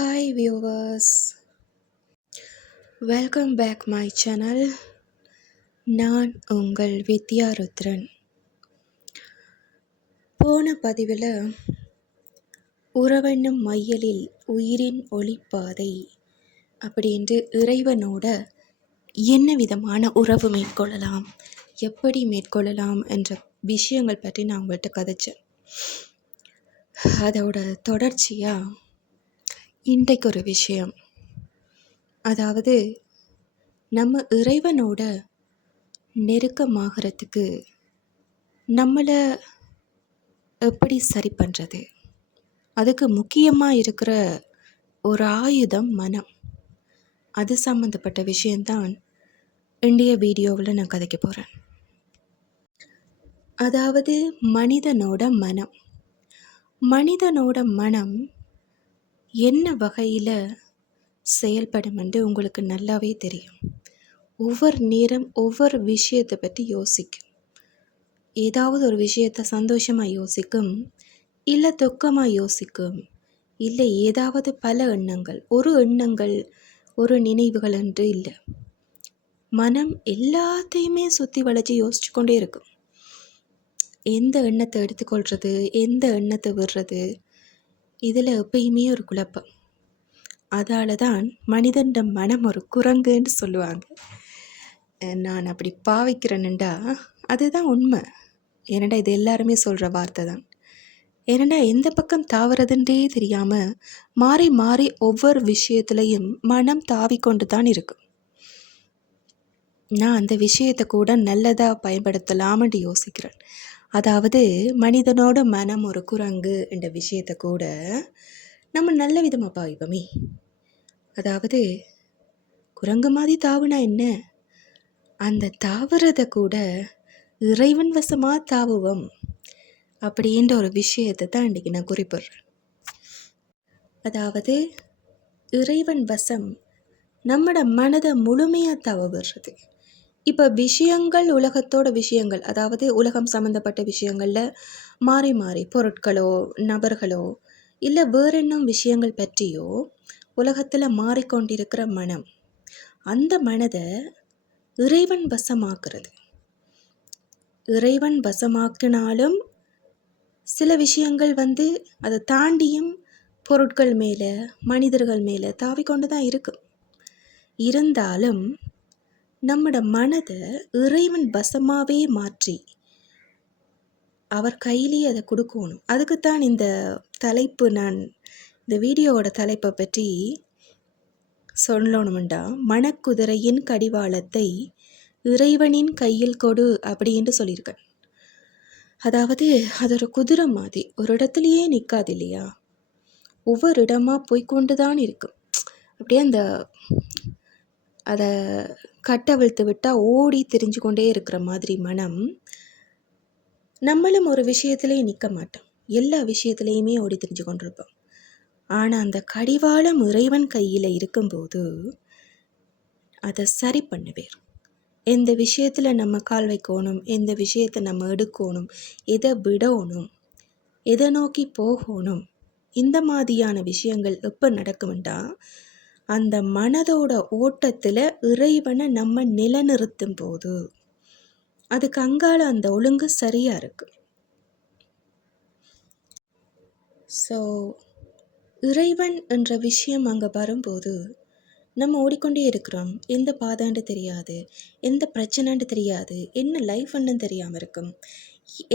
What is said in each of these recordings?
Hi viewers, welcome back my channel. நான் உங்கள் வித்யா ருத்ரன். போன பதிவில் உறவென்னும் மையலில் உயிரின் ஒளிப்பாதை அப்படின்ட்டு இறைவனோட என்ன விதமான உறவு மேற்கொள்ளலாம், எப்படி மேற்கொள்ளலாம் என்ற விஷயங்கள் பற்றி நான் உங்கள்கிட்ட கதைச்சேன். அதோட தொடர்ச்சியாக இன்றைக்கு ஒரு விஷயம், அதாவது நம்ம இறைவனோட நெருக்கமாகறதுக்கு நம்மளை எப்படி சரி பண்ணுறது, அதுக்கு முக்கியமாக இருக்கிற ஒரு ஆயுதம் மனம். அது சம்மந்தப்பட்ட விஷயந்தான் இன்றைய வீடியோவில் நான் கதைக்க போகிறேன். அதாவது மனிதனோட மனம் என்ன வகையில் செயல்படும் என்று உங்களுக்கு நல்லாவே தெரியும். ஒவ்வொரு நேரம் ஒவ்வொரு விஷயத்தை பற்றி யோசிக்கும். ஏதாவது ஒரு விஷயத்தை சந்தோஷமாக யோசிக்கும், இல்லை துக்கமாக யோசிக்கும், இல்லை ஏதாவது பல எண்ணங்கள், ஒரு நினைவுகள் என்று இல்லை. மனம் எல்லாத்தையுமே சுற்றி வளைச்சி யோசிச்சு கொண்டே இருக்கும். எந்த எண்ணத்தை எடுத்துக்கொள்வது, எந்த எண்ணத்தை விடுறது, இதில் எப்பயுமே ஒரு குழப்பம். அதால தான் மனிதன் மனம் ஒரு குரங்குன்னு சொல்லுவாங்க. நான் அப்படி பாவிக்கிறேன்னுண்டா அதுதான் உண்மை. ஏனடா இது எல்லாருமே சொல்கிற வார்த்தை தான். ஏனடா எந்த பக்கம் தாவறதுன்றே தெரியாமல் மாறி மாறி ஒவ்வொரு விஷயத்துலையும் மனம் தாவிக்கொண்டு தான் இருக்கும். நான் அந்த விஷயத்தை கூட நல்லதாக பயன்படுத்தலாம்னு யோசிக்கிறேன். அதாவது மனிதனோட மனம் ஒரு குரங்கு என்ற விஷயத்தை கூட நம்ம நல்ல விதமாக பாவிப்போமே. அதாவது குரங்கு மாதிரி தாவுனா என்ன, அந்த தாவுறதை கூட இறைவன் வசமாக தாவுவோம் அப்படின்ற ஒரு விஷயத்தை தான் இன்றைக்கி நான் குறிப்பிட்றேன். அதாவது இறைவன் வசம் நம்மட மனதை முழுமையாக தாவ விடுறது. இப்போ விஷயங்கள், உலகத்தோட விஷயங்கள், அதாவது உலகம் சம்மந்தப்பட்ட விஷயங்களில் மாறி மாறி பொருட்களோ நபர்களோ இல்லை வேறென்னும் விஷயங்கள் பற்றியோ உலகத்தில் மாறிக்கொண்டிருக்கிற மனம், அந்த மனதை இறைவன் வசமாக்குறது. இறைவன் வசமாக்கினாலும் சில விஷயங்கள் அதை தாண்டியும் பொருட்கள் மேலே மனிதர்கள் மேலே தாவிக்கொண்டு தான் இருக்கும். இருந்தாலும் நம்மட மனதை இறைவன் வசமாகவே மாற்றி அவர் கையிலேயே அதை கொடுக்கணும். அதுக்குத்தான் இந்த தலைப்பு. நான் இந்த வீடியோவோட தலைப்பை பற்றி சொல்லணும்டா, மனக்குதிரையின் கடிவாளத்தை இறைவனின் கையில் கொடு அப்படின்னு சொல்லியிருக்கேன். அதாவது அது ஒரு குதிரை மாதிரி ஒரு இடத்துலையே நிற்காது இல்லையா, ஒவ்வொரு இடமா போய்கொண்டு தான் இருக்கும். அப்படியே அதை கட்டவிழ்த்து விட்டால் ஓடி திரிஞ்சு கொண்டே இருக்கிற மாதிரி மனம். நம்மளும் ஒரு விஷயத்துலேயே நிற்க மாட்டோம், எல்லா விஷயத்துலேயுமே ஓடி திரிஞ்சு கொண்டிருப்போம். ஆனால் அந்த கடிவாளம் இறைவன் கையில் இருக்கும்போது அதை சரி பண்ணுவேர். எந்த விஷயத்தில் நம்ம கால் வைக்கணும், எந்த விஷயத்தை நம்ம எடுக்கணும், எதை விடணும், எதை நோக்கி போகணும், இந்த மாதிரியான விஷயங்கள் எப்போ நடக்கும்டா அந்த மனதோட ஓட்டத்தில் இறைவனை நம்ம நிலைநிறுத்தும் போது. அதுக்கு அங்கால அந்த ஒழுங்கு சரியாக இருக்கு. ஸோ இறைவன் என்ற விஷயம் அங்கே வரும்போது நம்ம ஓடிக்கொண்டே இருக்கிறோம். எந்த பாதைன்னு தெரியாது, எந்த பிரச்சனைன்னு தெரியாது, என்ன லைஃப்ன்னு தெரியாமல் இருக்கும்,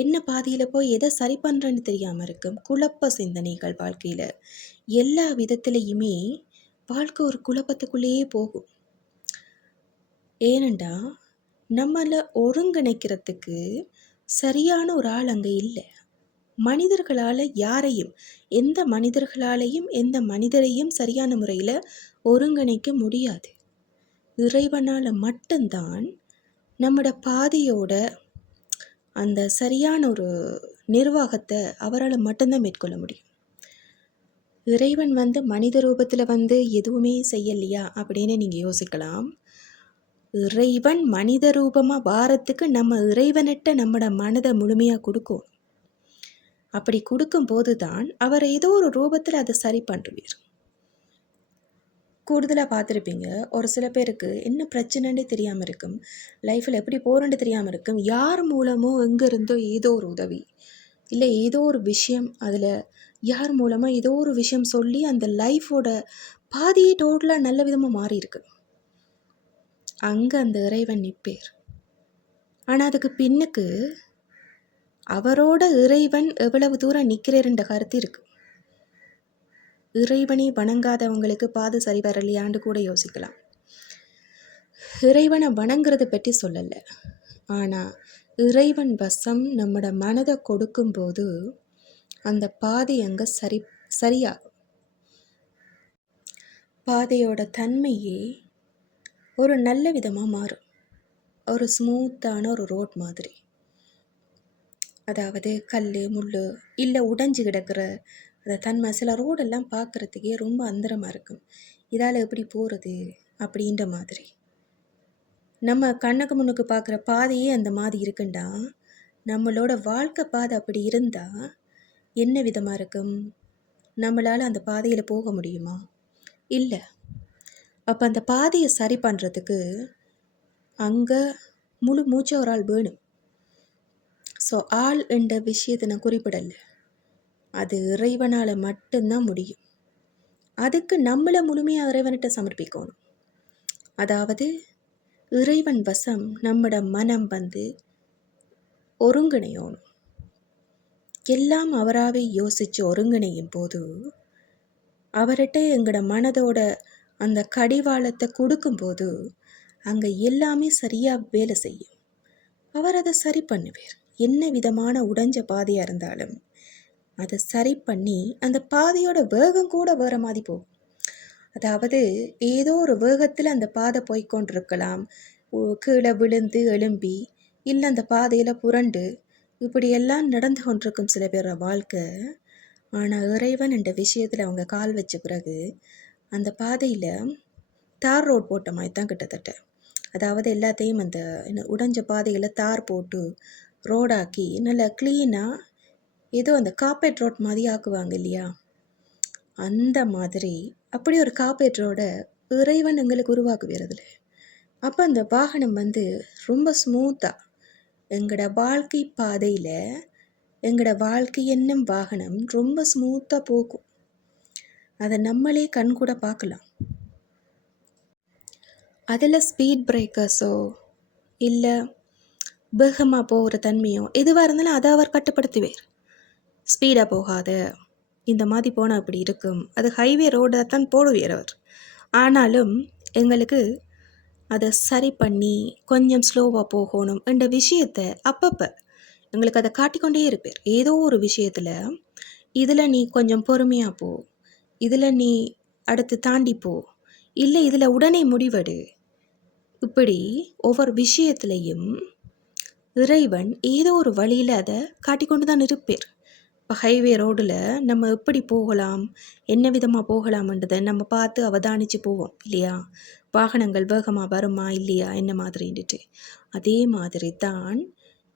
என்ன பாதையில் போய் எதை சரி பண்ணுறேன்னு தெரியாமல் இருக்கும். குழப்ப சிந்தனைகள் வாழ்க்கையில் எல்லா விதத்துலேயுமே வாழ்க்கை ஒரு குழப்பத்துக்குள்ளேயே போகும். ஏனண்டா நம்மளை ஒருங்கிணைக்கிறதுக்கு சரியான ஒரு ஆள் அங்கே இல்லை. மனிதர்களால் யாரையும், எந்த மனிதரையும் சரியான முறையில் ஒருங்கிணைக்க முடியாது. இறைவனால் மட்டும்தான் நம்மளோட பாதையோட அந்த சரியான ஒரு நிர்வாகத்தை அவரால் மட்டும்தான் மேற்கொள்ள முடியும். இறைவன் மனித ரூபத்தில் எதுவுமே செய்யலையா அப்படின்னு நீங்கள் யோசிக்கலாம். இறைவன் மனித ரூபமாக வாரத்துக்கு நம்ம இறைவனிட்ட நம்மளோட மனதை முழுமையாக கொடுக்கும். அப்படி கொடுக்கும்போது தான் அவர் ஏதோ ஒரு ரூபத்தில் அதை சரி பண்ணுவீர். கூடுதலாக பார்த்துருப்பீங்க, ஒரு சில பேருக்கு என்ன பிரச்சனைன்னே தெரியாமல் இருக்கும், லைஃப்பில் எப்படி போகிறேன்னு தெரியாமல் இருக்கும். யார் மூலமோ எங்கே இருந்தோ ஏதோ ஒரு உதவி, இல்லை ஏதோ ஒரு விஷயம், அதில் யார் மூலமாக ஏதோ ஒரு விஷயம் சொல்லி அந்த லைஃபோட பாதியே டோட்டலாக நல்ல விதமாக மாறி இருக்கு. அங்கே அந்த இறைவன் நிற்பேர். ஆனால் அதுக்கு பின்னுக்கு அவரோட இறைவன் எவ்வளவு தூரம் நிற்கிறேன்ற கருத்து இருக்கு. இறைவனை வணங்காதவங்களுக்கு பாது சரி வரலையான்னு கூட யோசிக்கலாம். இறைவனை வணங்குறதை பற்றி சொல்லலை, ஆனால் இறைவன் வசம் நம்மட மனதை கொடுக்கும்போது அந்த பாதை அங்கே சரியாகும். பாதையோட தன்மையே ஒரு நல்ல விதமாக மாறும். ஒரு ஸ்மூத்தான ஒரு ரோட் மாதிரி. அதாவது கல் முள் இல்லை உடைஞ்சு கிடக்கிற அந்த தன்மை. சில ரோடெல்லாம் பார்க்குறதுக்கே ரொம்ப அந்தரமாக இருக்கும். இதால் எப்படி போகிறது அப்படின்ற மாதிரி. நம்ம கண்ணுக்கு முன்னுக்கு பார்க்குற பாதையே அந்த மாதிரி இருக்குண்டா, நம்மளோட வாழ்க்கை பாதை அப்படி இருந்தால் என்ன விதமாக இருக்கும்? நம்மளால் அந்த பாதையில் போக முடியுமா? இல்லை. அப்போ அந்த பாதையை சரி பண்ணுறதுக்கு அங்கே முழு மூச்சை ஒரு ஆள் வேணும். ஸோ ஆள் என்ற விஷயத்தை நான் குறிப்பிடலை, அது இறைவனால் மட்டும்தான் முடியும். அதுக்கு நம்மளை முழுமையாக இறைவன்கிட்ட சமர்ப்பிக்கணும். அதாவது இறைவன் வசம் நம்மட மனம் ஒருங்கிணையணும். எல்லாம் அவராகவே யோசித்து ஒருங்கிணையும் போது அவர்கிட்ட எங்களோட மனதோட அந்த கடிவாளத்தை கொடுக்கும்போது அங்கே எல்லாமே சரியாக வேலை செய்யும். அவர் அதை சரி பண்ணுவார். என்ன விதமான உடைஞ்ச பாதையாக இருந்தாலும் அதை சரி பண்ணி அந்த பாதையோட வேகம் கூட வேறு மாதிரி போகும். அதாவது ஏதோ ஒரு வேகத்தில் அந்த பாதை போய்கொண்டிருக்கலாம், கீழே விழுந்து எழும்பி, இல்லை அந்த பாதையில் புரண்டு, இப்படியெல்லாம் நடந்து கொண்டிருக்கும் சில பேர் வாழ்க்கை. ஆனால் இறைவன் என்ற விஷயத்தில் அவங்க கால் வச்ச பிறகு அந்த பாதையில் தார் ரோட் போட்ட மாதிரி தான் கிட்டத்தட்ட. அதாவது எல்லாத்தையும் அந்த உடைஞ்ச பாதையில் தார் போட்டு ரோடாக்கி நல்லா க்ளீனாக ஏதோ அந்த கார்பெட் ரோட் மாதிரி ஆக்குவாங்க இல்லையா, அந்த மாதிரி அப்படி ஒரு கார்பெட் ரோடை இறைவன் எங்களுக்கு உருவாக்குவதில்ல. அப்போ அந்த வாகனம் ரொம்ப ஸ்மூத்தாக எங்களோட வாழ்க்கை பாதையில் எங்களோட வாழ்க்கை என்னும் வாகனம் ரொம்ப ஸ்மூத்தாக போகும். அதை நம்மளே கண் கூட பார்க்கலாம். அதில் ஸ்பீட் பிரேக்கர்ஸோ இல்லை வேகமாக போகிற தன்மையோ எதுவாக இருந்தாலும் அதை அவர் கட்டுப்படுத்துவார். ஸ்பீடாக போகாத, இந்த மாதிரி போனால் அப்படி இருக்கும், அது ஹைவே ரோடை தான் போடுவார் அவர். ஆனாலும் எங்களுக்கு அதை சரி பண்ணி கொஞ்சம் ஸ்லோவாக போகணும் என்ற விஷயத்தை அப்பப்போ எங்களுக்கு அதை காட்டிக்கொண்டே இருப்பார். ஏதோ ஒரு விஷயத்தில் இதில் நீ கொஞ்சம் பொறுமையாக போ, இதில் நீ அடுத்து தாண்டி போ, இல்லை இதில் உடனே முடிவெடு. இப்படி ஒவ்வொரு விஷயத்துலையும் இறைவன் ஏதோ ஒரு வழியில் அதை காட்டிக்கொண்டு தான் இருப்பார். இப்போ ஹைவே ரோடில் நம்ம எப்படி போகலாம், என்ன விதமாக போகலாம்ன்றதை நம்ம பார்த்து அவதானித்து போவோம் இல்லையா, வாகனங்கள் வேகமாக வருமா இல்லையா என்ன மாதிரின்ட்டு. அதே மாதிரி தான்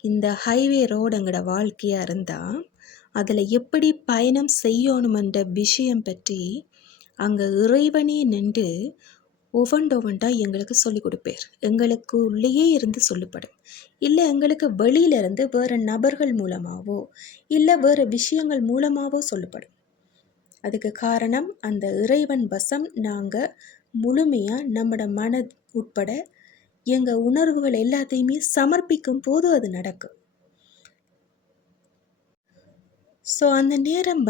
இந்த ஹைவே ரோடுங்கிற வாழ்க்கையாக இருந்தால் அதில் எப்படி பயணம் செய்யணுமென்ற விஷயம் பற்றி அங்கே இறைவனே நின்று ஒவ்வொன்றா எங்களுக்கு சொல்லிக் கொடுப்பார். எங்களுக்கு உள்ளேயே இருந்து சொல்லப்படும், இல்லை எங்களுக்கு வெளியிலேருந்து வேறு நபர்கள் மூலமாகவோ இல்லை வேறு விஷயங்கள் மூலமாகவோ சொல்லப்படும். அதுக்கு காரணம் அந்த இறைவன் வசம் நாங்கள் முழுமையாக நம்மட மன உட்பட எங்கள் உணர்வுகள் எல்லாத்தையுமே சமர்ப்பிக்கும் போது அது நடக்கும். ஸோ அந்த நேரம்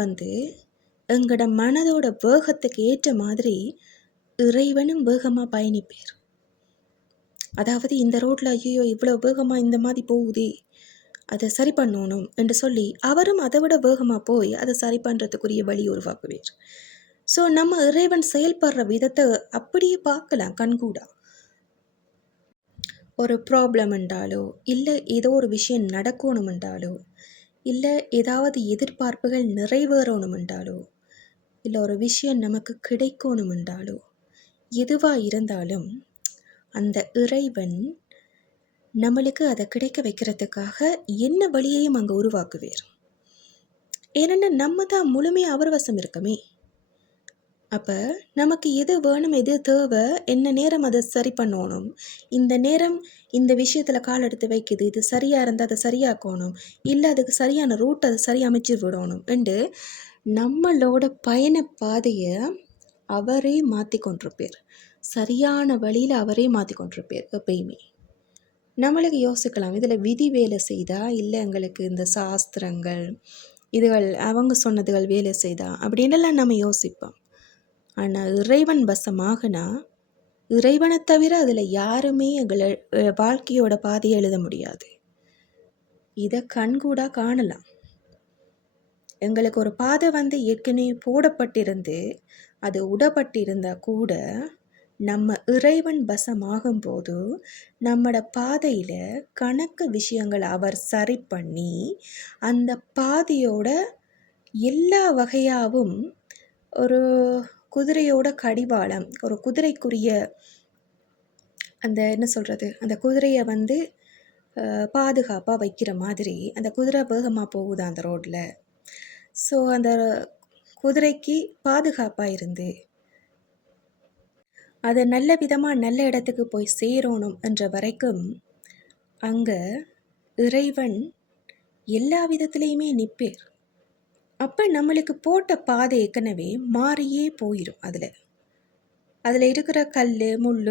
எங்களோட மனதோட வேகத்துக்கு ஏற்ற மாதிரி இறைவனும் வேகமாக பயணிப்பார். அதாவது இந்த ரோட்டில் ஐயோ இவ்வளோ வேகமாக இந்த மாதிரி போகுதே, அதை சரி பண்ணணும் என்று சொல்லி அவரும் அதை விட வேகமாக போய் அதை சரி பண்ணுறதுக்குரிய வழி உருவாக்குவார். ஸோ நம்ம இறைவன் செயல்படுற விதத்தை அப்படியே பார்க்கலாம் கண்கூடா. ஒரு ப்ராப்ளம் என்றாலோ இல்லை ஏதோ ஒரு விஷயம் நடக்கணும் என்றாலோ இல்லை ஏதாவது எதிர்பார்ப்புகள் நிறைவேறணும் என்றாலோ இல்லை ஒரு விஷயம் நமக்கு கிடைக்கணும் என்றாலோ எதுவாக இருந்தாலும் அந்த இறைவன் நம்மளுக்கு அதை கிடைக்க வைக்கிறதுக்காக என்ன வழியையும் அங்கே உருவாக்குவார். ஏன்னா நம்ம தான் முழுமையாக அவர் வசம் இருக்கமே. அப்போ நமக்கு எது வேணும், எது தேவை, என்ன நேரம் அதை சரி பண்ணணும், இந்த நேரம் இந்த விஷயத்தில் கால் எடுத்து வைக்குது, இது சரியாக இருந்தால் அதை சரியாக்கணும், இல்லை அதுக்கு சரியான ரூட் அதை சரி அமைச்சு விடணும் என்று நம்மளோட பயண பாதையை அவரே மாற்றி கொண்டிருப்பார். சரியான வழியில் அவரே மாற்றி கொண்டிருப்பார் எப்பயுமே. நம்மளுக்கு யோசிக்கலாம், இதில் விதி வேலை செய்தா இல்லை எங்களுக்கு இந்த சாஸ்திரங்கள் இதுகள் அவங்க சொன்னதுகள் வேலை செய்தா அப்படின்னுலாம் நம்ம யோசிப்போம். ஆனால் இறைவன் வசமாகனா இறைவனை தவிர அதில் யாருமே எங்களை வாழ்க்கையோட பாதையை எழுத முடியாது. இதை கண்கூடா காணலாம். எங்களுக்கு ஒரு பாதை ஏற்கனவே போடப்பட்டிருந்து அது உடப்பட்டிருந்தா கூட நம்ம இறைவன் வசமாகும் போது நம்மட பாதையில் கணக்கு விஷயங்களை அவர் சரி பண்ணி அந்த பாதையோட எல்லா வகையாகவும் ஒரு குதிரையோட கடிவாளம், ஒரு குதிரைக்குரிய அந்த என்ன சொல்கிறது, அந்த குதிரையை பாதுகாப்பாக வைக்கிற மாதிரி அந்த குதிரை வேகமாக போகுது அந்த ரோட்டில். ஸோ அந்த குதிரைக்கு பாதுகாப்பாக இருந்து அது நல்ல விதமாக நல்ல இடத்துக்கு போய் சேரணும் என்ற வரைக்கும் அங்கே இறைவன் எல்லா விதத்துலேயுமே நிற்பேர். அப்போ நம்மளுக்கு போட்ட பாதை ஏற்கனவே மாறியே போயிடும். அதில் இருக்கிற கல் முள்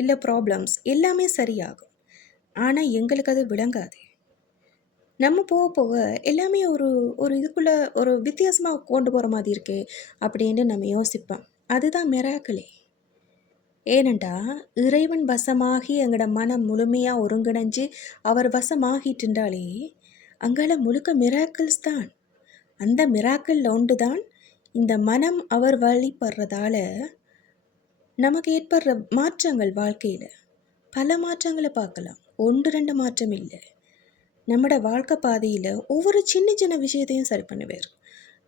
இல்லை ப்ராப்ளம்ஸ் எல்லாமே சரியாகும். ஆனால் எங்களுக்கு அது விளங்காது. நம்ம போக போக எல்லாமே ஒரு ஒரு இதுக்குள்ளே ஒரு வித்தியாசமாக கொண்டு போகிற மாதிரி இருக்கே அப்படின்னு நம்ம யோசிப்போம். அதுதான் மிராக்கிளே. ஏனெண்டா இறைவன் வசமாகி எங்களோட மனம் முழுமையாக ஒருங்கிணைஞ்சு அவர் வசமாகிட்டுண்டாலே அங்கே முழுக்க மிராக்கிள்ஸ் தான். அந்த மிராக்கிள் ஒன்று தான் இந்த மனம் அவர் வழிபடுறதால நமக்கு ஏற்படுற மாற்றங்கள். வாழ்க்கையில் பல மாற்றங்களை பார்க்கலாம், 1-2 மாற்றம் இல்லை. நம்மளோட வாழ்க்கை பாதையில் ஒவ்வொரு சின்ன சின்ன விஷயத்தையும் சரி பண்ணுவார்.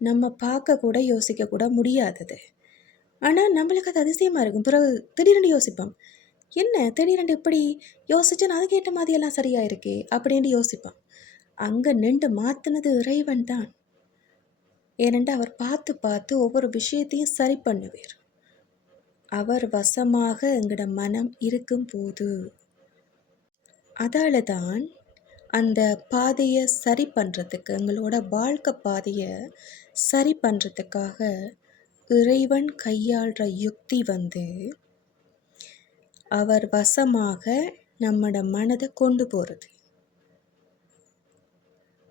நம்ம பார்க்க கூட யோசிக்க கூட முடியாதது. ஆனால் நம்மளுக்கு அது அதிசயமாக இருக்கும். பிறகு திடீரென்று யோசிப்போம், என்ன திடீரென்று இப்படி யோசிச்சு நான் அதுக்கேற்ற மாதிரியெல்லாம் சரியாக இருக்கே அப்படின்ட்டு யோசிப்போம். அங்கே நின்று மாற்றினது இறைவன் தான். ஏனென்று அவர் பார்த்து பார்த்து ஒவ்வொரு விஷயத்தையும் சரி பண்ணுவார். அவர் வசமாக எங்களோட மனம் இருக்கும் போது அதால தான் அந்த பாதையை சரி பண்ணுறதுக்கு, எங்களோட வாழ்க்கை பாதையை சரி பண்ணுறதுக்காக இறைவன் கையாளுற யுக்தி அவர் வசமாக நம்மட மனதை கொண்டு போகிறது,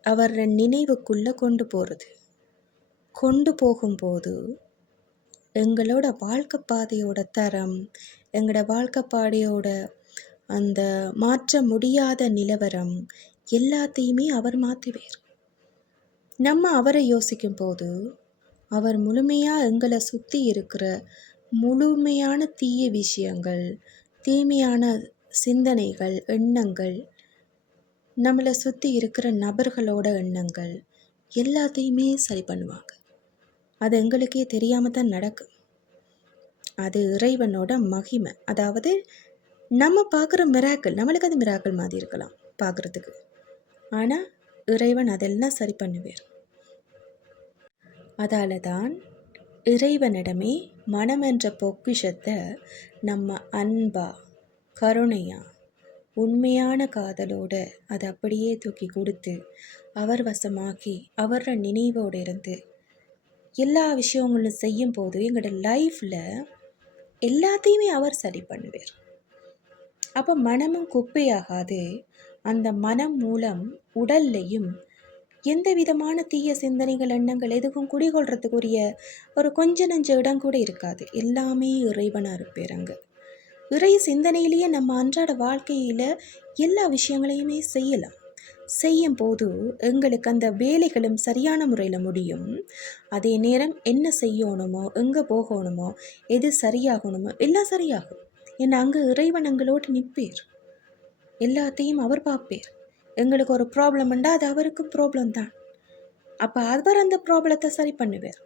அவர் நினைவுக்குள்ளே கொண்டு போகிறது. கொண்டு போகும்போது எங்களோட வாழ்க்கை பாதையோட தரம், எங்களோட வாழ்க்கை பாதையோட அந்த மாற்ற முடியாத நிலவரம் எல்லாத்தையுமே அவர் மாற்றுவார். நம்ம அவரை யோசிக்கும் போது அவர் முழுமையாக எங்களை சுற்றி இருக்கிற முழுமையான தீய விஷயங்கள், தீமையான சிந்தனைகள், எண்ணங்கள், நம்மளை சுற்றி இருக்கிற நபர்களோட எண்ணங்கள் எல்லாத்தையுமே சரி பண்ணுவாங்க. அது எங்களுக்கே தெரியாமல் தான் நடக்கும். அது இறைவனோட மகிமை. அதாவது நம்ம பார்க்குற மிராக்கள், நம்மளுக்கு அது மிராக்கள் மாதிரி இருக்கலாம் பார்க்குறதுக்கு, ஆனால் இறைவன் அதெல்லாம் சரி பண்ணுவார். அதால தான் இறைவனிடமே மனம் என்ற பொக்கிஷத்தை நம்ம அன்பா, கருணையா, உண்மையான காதலோட அதை அப்படியே தூக்கி கொடுத்து அவர் வசமாக்கி அவரோட நினைவோடு இருந்து எல்லா விஷயங்களும் செய்யும் போது எங்களோட லைஃப்பில் எல்லாத்தையுமே அவர் சரி பண்ணுவார். அப்போ மனமும் குப்பையாகாது. அந்த மனம் மூலம் உடல்லையும் எந்த விதமான தீய சிந்தனைகள், எண்ணங்கள் எதுவும் குடிகொள்றதுக்குரிய ஒரு கொஞ்ச நஞ்ச இடம் கூட இருக்காது. எல்லாமே இறைவனாக இருப்பாருங்க. இறை சிந்தனையிலேயே நம்ம அன்றாட வாழ்க்கையில் எல்லா விஷயங்களையுமே செய்யலாம். செய்யும் போது எங்களுக்கு அந்த வேலைகளும் சரியான முறையில் முடியும். அதே நேரம் என்ன செய்யணுமோ, எங்கே போகணுமோ, எது சரியாகணுமோ எல்லாம் சரியாகும். ஏன்னா அங்கே இறைவன் எங்களோடு நிற்பேர். எல்லாத்தையும் அவர் பார்ப்பேர். எங்களுக்கு ஒரு ப்ராப்ளம்ண்டா அது அவருக்கு ப்ராப்ளம் தான். அப்போ அவர் அந்த ப்ராப்ளத்தை சரி பண்ணுவார்.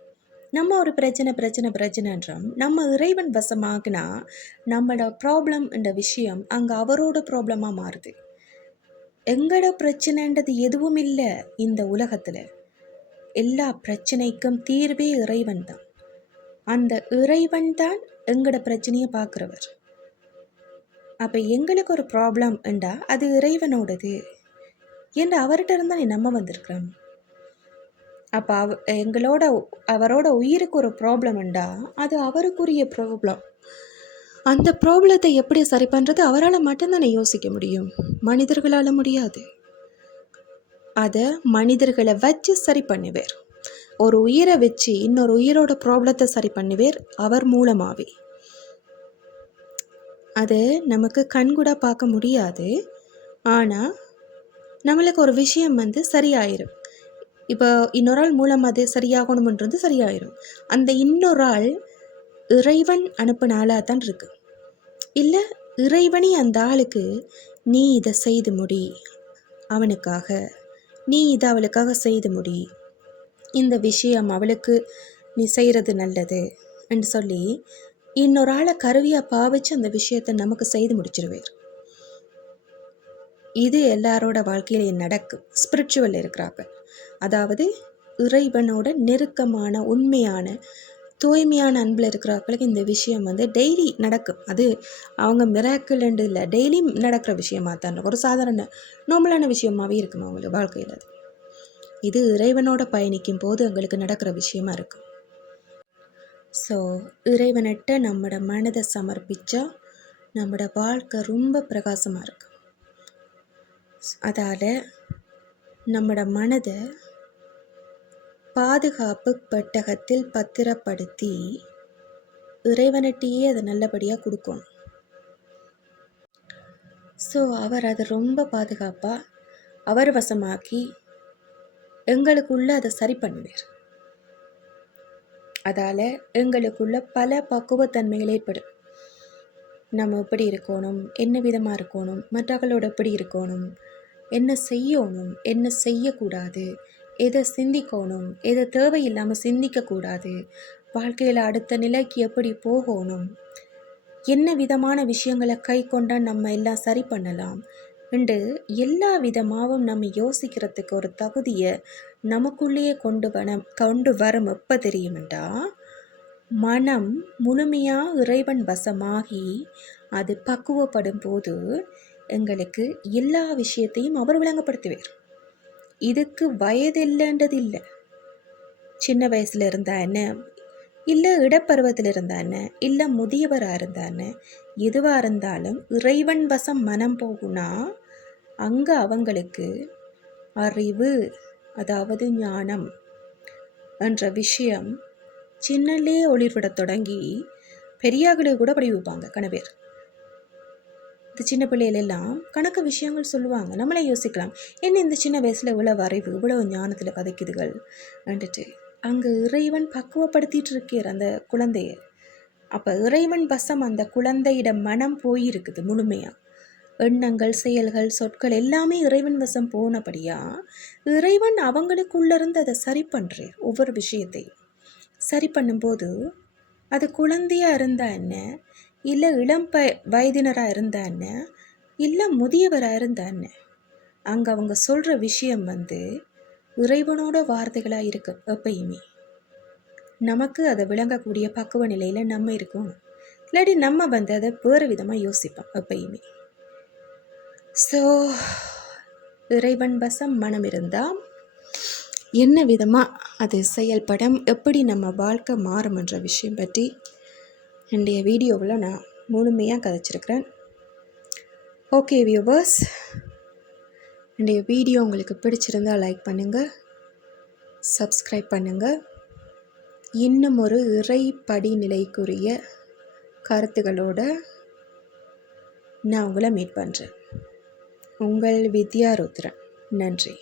நம்ம ஒரு பிரச்சனைன்றோம், நம்ம இறைவன் வசமாகினா நம்மளோட ப்ராப்ளம் என்ற விஷயம் அங்கே அவரோட ப்ராப்ளமாக மாறுது. எங்களோட பிரச்சனைன்றது எதுவும் இல்லை இந்த உலகத்தில். எல்லா பிரச்சனைக்கும் தீர்வே இறைவன் தான். அந்த இறைவன் தான் எங்களோட பிரச்சனையை பார்க்குறவர். அப்போ எங்களுக்கு ஒரு ப்ராப்ளம் என்றா அது இறைவனோடது என்று அவர்கிட்ட இருந்தால் நம்ம வந்திருக்கிறோம். அப்போ அவரோட உயிருக்கு ஒரு ப்ராப்ளம் என்றா அது அவருக்குரிய ப்ராப்ளம். அந்த ப்ராப்ளத்தை எப்படி சரி பண்ணுறது அவரால் மட்டும்தானே யோசிக்க முடியும், மனிதர்களால் முடியாது. அதை மனிதர்களை வச்சு சரி பண்ணுவார். ஒரு உயிரை வச்சு இன்னொரு உயிரோட ப்ராப்ளத்தை சரி பண்ணுவார் அவர் மூலமாகவே. அது நமக்கு கண்கூட பார்க்க முடியாது. ஆனால் நம்மளுக்கு ஒரு விஷயம் சரியாயிரும். இப்போ இன்னொரு ஆள் மூலமாக அது சரியாகணும்ன்றது சரியாயிரும். அந்த இன்னொரு ஆள் இறைவன் அனுப்பின ஆளாக தான் இருக்கு. இல்லை இறைவனி அந்த ஆளுக்கு நீ இதை செய்து முடி, அவனுக்காக நீ இதை அவளுக்காக செய்து முடி, இந்த விஷயம் அவளுக்கு நீ செய்கிறது நல்லது என்று சொல்லி இன்னொரு ஆளை கருவியாக பாவிச்சு அந்த விஷயத்தை நமக்கு செய்து முடிச்சிருவார். இது எல்லாரோட வாழ்க்கையிலையும் நடக்கும். ஸ்பிரிச்சுவல் இருக்கிறாங்க, அதாவது இறைவனோட நெருக்கமான உண்மையான தூய்மையான அன்பில் இருக்கிறவர்களுக்கு இந்த விஷயம் டெய்லி நடக்கும். அது அவங்க மிராக்கிள்ன்றது இல்லை, டெய்லி நடக்கிற விஷயமா தான் ஒரு சாதாரண நார்மலான விஷயமாகவே இருக்கும் அவங்களுக்கு வாழ்க்கையில். இது இறைவனோட பயணிக்கும் போது எங்களுக்கு நடக்கிற விஷயமா இருக்கும். ஸோ இறைவனிட்ட நம்மளோட மனதை சமர்ப்பித்தா நம்மளோட வாழ்க்கை ரொம்ப பிரகாசமாக இருக்கும். அதால் நம்மளோட மனதை பாதுகாப்பு பெட்டகத்தில் பத்திரப்படுத்தி இறைவனிட்டையே அதை நல்லபடியாக கொடுக்கணும். ஸோ அவர் அதை ரொம்ப பாதுகாப்பாக அவர் வசமாக்கி எங்களுக்குள்ள அதை சரி பண்ணுவார். அதால் எங்களுக்குள்ள பல பக்குவத்தன்மைகள் ஏற்படும். நம்ம எப்படி இருக்கணும், என்ன விதமாக இருக்கணும், மற்றவர்களோட எப்படி இருக்கணும், என்ன செய்யணும், என்ன செய்யக்கூடாது, எதை சிந்திக்கணும், எதை தேவையில்லாமல் சிந்திக்கக்கூடாது, வாழ்க்கையில் அடுத்த நிலைக்கு எப்படி போகணும், என்ன விதமான விஷயங்களை கை கொண்டால் நம்ம எல்லாம் சரி பண்ணலாம் என்று எல்லா விதமாகவும் நம்ம யோசிக்கிறதுக்கு ஒரு தகுதியை நமக்குள்ளேயே கொண்டு வரும் எப்போ தெரியுமெண்டா, மனம் முழுமையாக இறைவன் வசமாகி அது பக்குவப்படும் போது எங்களுக்கு எல்லா விஷயத்தையும் அவர் விளங்கப்படுத்துவார். இதுக்கு வயது இல்லைன்றது இல்லை. சின்ன வயசில் இருந்தா என்ன, இல்லை இடப்பருவத்தில் இருந்தா என்ன, இல்லை முதியவராக இருந்தா என்ன, எதுவாக இருந்தாலும் இறைவன் வசம் மனம் போகுனா அங்கே அவங்களுக்கு அறிவு, அதாவது ஞானம் என்ற விஷயம் சின்னலே ஒளிர்விட தொடங்கி பெரியார்களே கூட படி வைப்பாங்க. கணவர் இந்த சின்ன பிள்ளைகளெல்லாம் கணக்கு விஷயங்கள் சொல்லுவாங்க. நம்மளே யோசிக்கலாம், என்ன இந்த சின்ன வயசில் இவ்வளவு அறிவு, இவ்வளவு ஞானத்தில் கதைக்குதுகள் வந்துட்டு. அங்கே இறைவன் பக்குவப்படுத்திட்டு இருக்கிற அந்த குழந்தைய. அப்போ இறைவன் வசம் அந்த குழந்தையிட மனம் போயிருக்குது முழுமையாக. எண்ணங்கள், செயல்கள், சொற்கள் எல்லாமே இறைவன் வசம் போனபடியா இறைவன் அவங்களுக்குள்ளேருந்து அதை சரி பண்ணுறார். ஒவ்வொரு விஷயத்தையும் சரி பண்ணும்போது அது குழந்தையாக இருந்தால் என்ன, இல்லை இளம் வயதினராக இருந்தா என்ன, இல்லை முதியவராக இருந்தா என்ன, அங்கே அவங்க சொல்கிற விஷயம் இறைவனோட வார்த்தைகளாக இருக்கும். எப்பயுமே நமக்கு அதை விளங்கக்கூடிய பக்குவ நிலையில் நம்ம இருக்கணும். இல்லாட்டி நம்ம அதை வேறு விதமாக யோசிப்போம் எப்பயுமே. ஸோ இறைவன் வசம் மனம் இருந்தால் என்ன விதமாக அது செயல்படும், எப்படி நம்ம வாழ்க்கை மாறும்ன்ற விஷயம் பற்றி என்னுடைய வீடியோவில் நான் முழுமையாக கதைச்சிருக்கிறேன். ஓகே வியூவர்ஸ், என்னுடைய வீடியோ உங்களுக்கு பிடிச்சிருந்தால் லைக் பண்ணுங்கள், சப்ஸ்கிரைப் பண்ணுங்கள். இன்னும் ஒரு இறை படிநிலைக்குரிய கருத்துகளோடு நான் உங்களை மீட் பண்ணுறேன். உங்கள் வித்யா ருத்ரன். நன்றி.